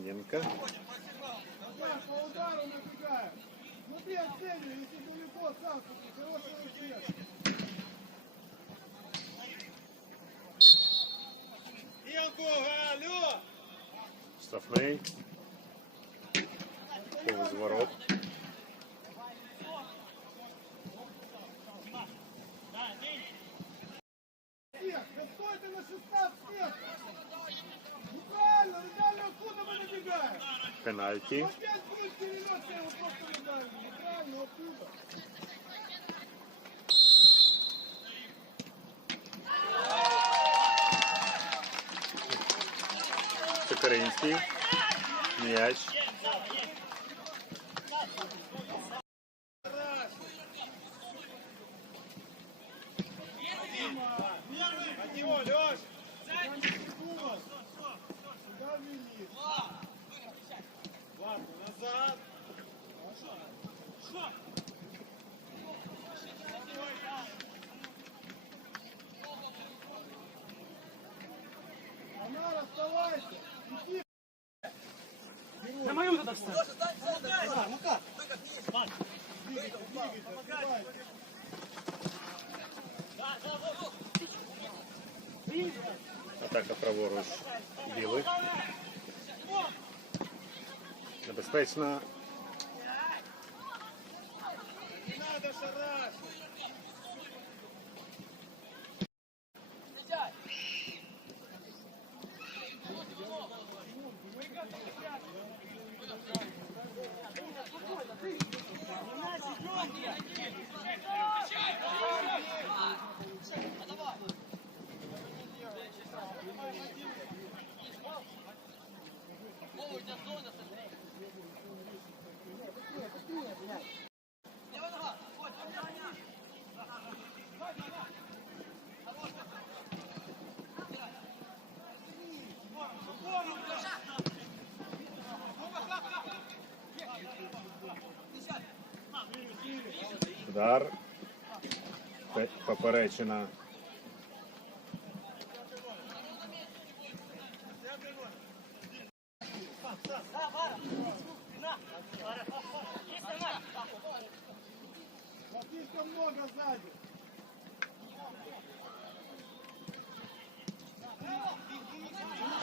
успех. Штрафний. Повз ворот. Всех, да стойте на 16 метров. Откуда? Чекаринський. М'яч. Можно встать? Лука, Лука! Атака праворуч білих. Небезпечна. Не треба шарашити. Білих. Небезпечно. Удар. Поперечина.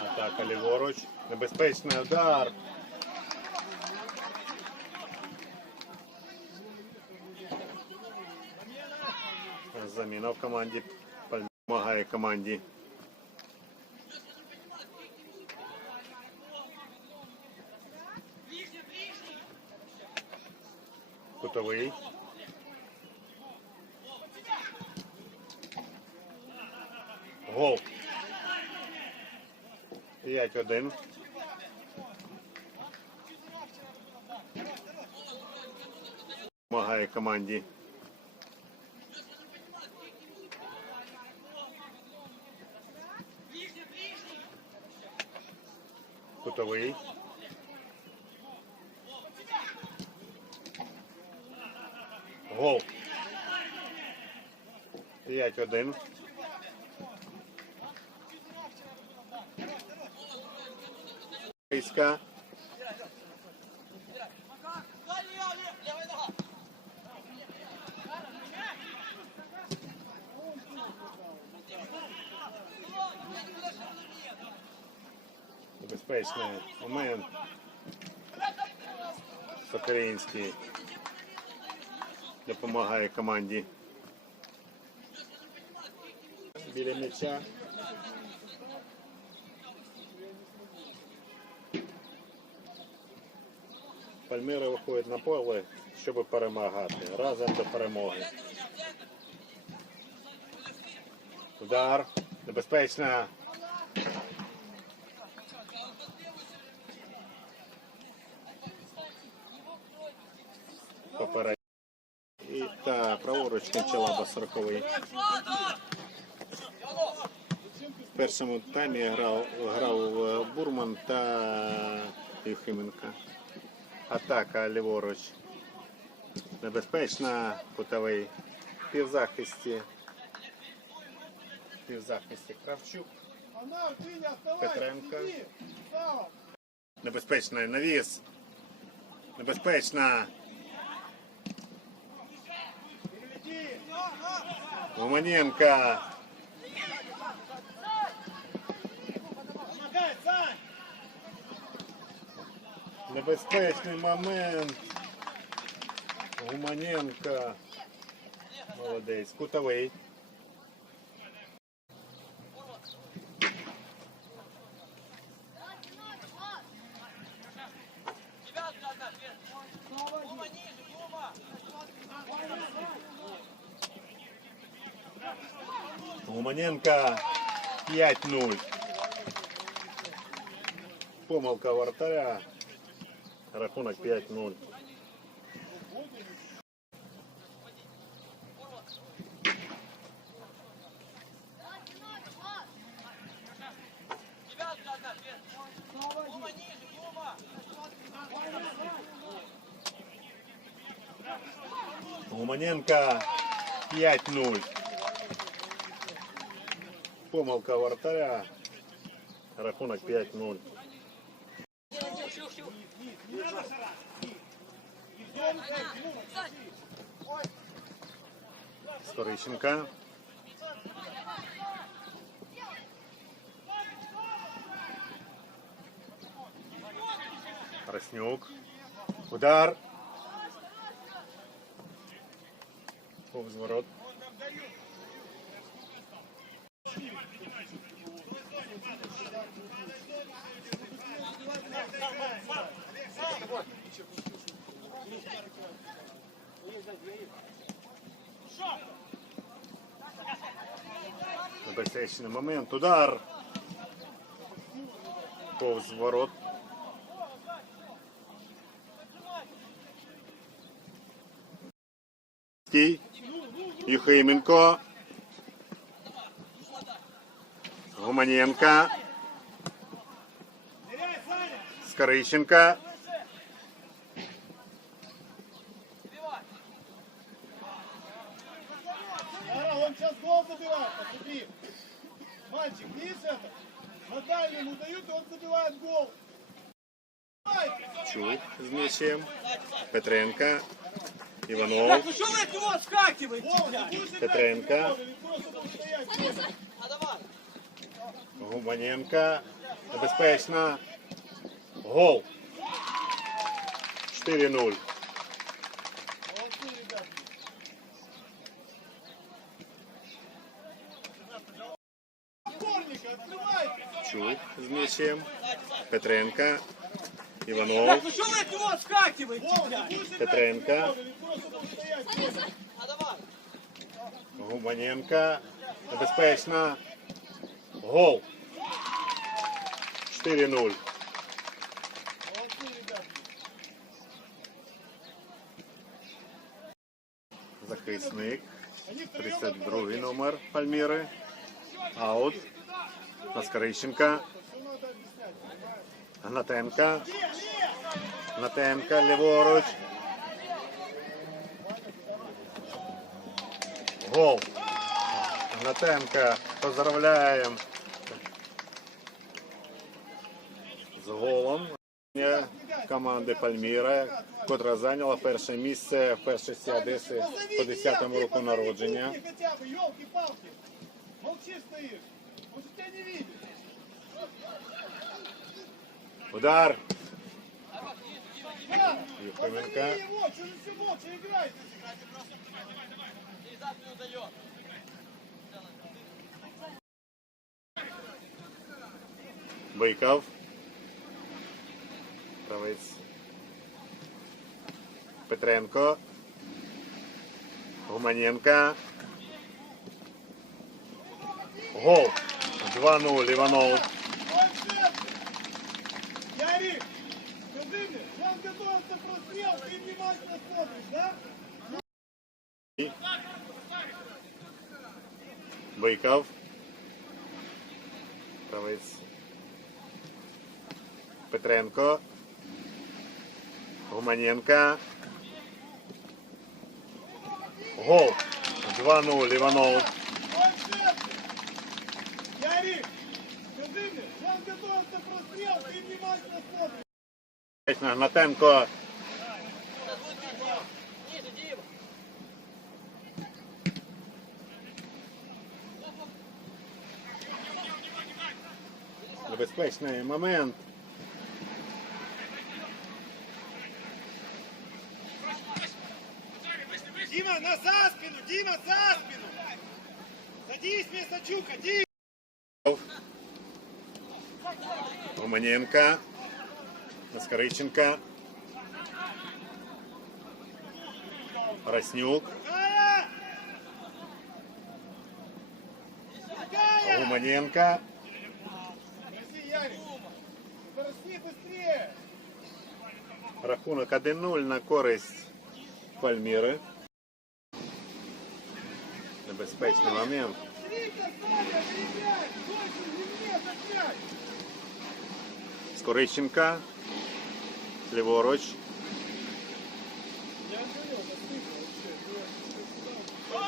Атака ліворуч. Небезпечний удар. Заміна в команді. Допомагає команді. Кутовий. Гол. 5-1. Помагає команді. Кутовий. Гол. 5-1. Іска. Небезпечний момент. Сокиринський допомагає команді. Біля м'яча. Пальміра виходить на поле, щоб перемагати. Разом до перемоги. Удар. Небезпечно. Поперед. І та праворуч Кончалаба 40 В першому таймі грав, грав е, Бурман та Єфименко. Атака ліворуч. Небезпечна кутовий. Півзахисті. Півзахисті Кравчук. Петренко. Небезпечний навіс. Небезпечна. Гуманенко. Небезпечний момент. Гуманенко. Молодець. Кутовий. Гуманенко 5-0. Помилка вратаря. Рахунок 5-0. Гуманенко 5-0. Помилка вратаря. Рахунок 5-0. Сторищенка. Краснюк. Удар. Повз ворот. Давай, давай, давай, давай, давай, давай, давай, давай, давай, давай, давай, давай, Небезпечний момент. Удар. Повз ворот. Стій. Юхименко. Гуманенко. Скориченко. Ара, сейчас гол забивает, посмотри. Мальчик, видишь это? На дальнем ему дают, и он забивает гол. Чук з м'ячем. Петренко. Иванов. Ну что вы от него отскакиваете, Гол, блядь? не будешь играть, Петренко. он просто будет стоять. Гуманенко. Небезпечно. Гол. 4-0. Играть, Петренко. он просто будет стоять. Гуманенко. Небезпечно. Гол. 4-0. Захисник. Они втроем 32 номер Пальміри. Аут. Объяснять. Гнатенка. Гнатенка ліворуч. Гол. Гнатенка. Поздравляємо. З голом команди Пальміра, котра зайняла перше місце в першості Одеси по 10-му року народження. Молчи стоишь. Удар. Играет? Бойков. Правець. Петренко. Гуманенко. Гол. 2-0. Іванов. Он. Ярик, скажи мне, он готовится прострел, ты внимательно да? Бойков. Правець. Петренко. Гуманенко. Гол. 2-0. Іванов. Скажи мне, он готовится прострел, ты внимательно смотришь. Гнатенко. Небезпечний момент. Дима, на за спину, Дима, за спину. Садись вместо Чука, Дима. Романенко. Наскориченко. Роснюк. Кая! Кая! Гуманенко. Проси, Ярик. Проси быстрее. Рахунок 1-0 на користь Пальміри. Небезпечний момент. Скориченко. Ліворуч.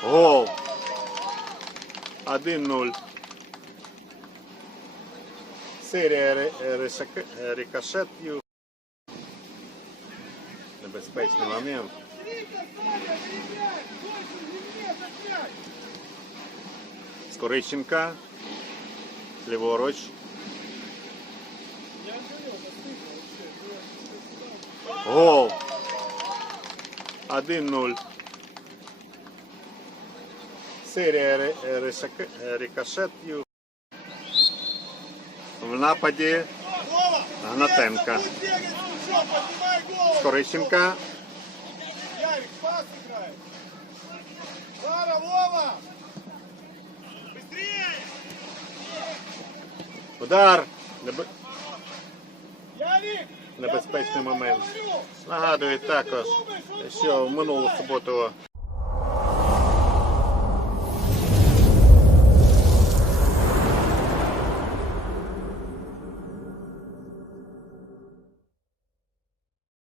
Гол. 1-0. Серія рикошетів. Небезпечний момент. Скориченко. Ліворуч. Гол. 1-0. Серія рикошетів. В нападі голову! Скорищенка. Удар. Ярик! Небезпечний момент. Нагадую також, що в минулу суботу